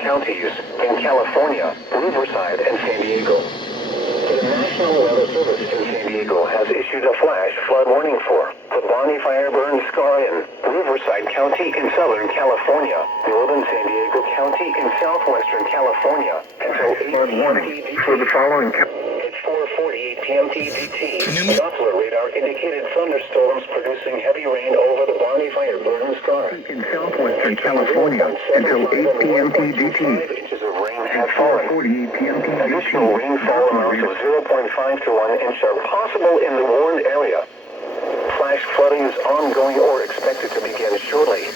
counties in California, Riverside, and San Diego. The National Weather Service in San Diego has issued a flash flood warning for the Bonnie Fire Burn Scar in Riverside County in Southern California, Northern San Diego County in Southwestern California, until 8 p.m. for the following. At 4:48 p.m. TGT, Doppler radar indicated thunderstorms producing heavy rain over the Bonnie Fire Burn Scar. In southwestern California until 8 p.m. TGT. 5 inches of rain have fallen. 48 p.m. Additional rainfall amounts of 0.5 to 1 inch are possible in the warned area. Flash flooding is ongoing or expected to begin shortly.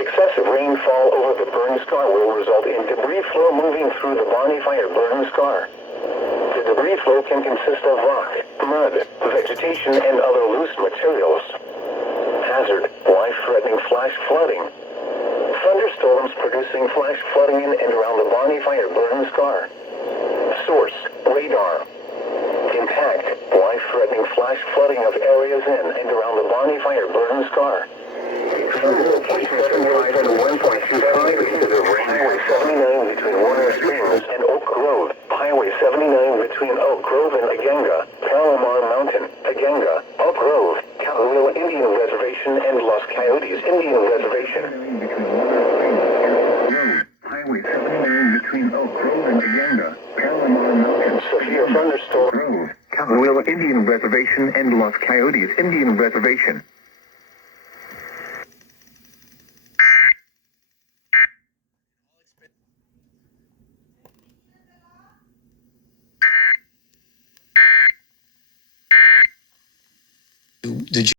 Excessive rainfall over the burn scar will result in debris flow moving through the Bonnie Fire burn scar. The debris flow can consist of rock, mud, vegetation, and other loose materials. Hazard: life-threatening flash flooding. Thunderstorms producing flash flooding in and around the Bonnie Fire burn scar. Source: radar. Impact: life-threatening flash flooding of areas in and around the Bonnie Fire burn scar. From 0.75 to 1.25 inches of rain. Highway 79 between Warner Springs and Oak Grove. Highway 79 between Oak Grove and Agenga, Palomar Mountain, Agenga, Oak Grove, Cowell Indian Reservation, and Los Coyotes Indian Reservation. Highway 79 between Oak Grove and Agenga, Palomar Mountain. Severe thunderstorm. Cowell Indian Reservation and Los Coyotes Indian Reservation. Did you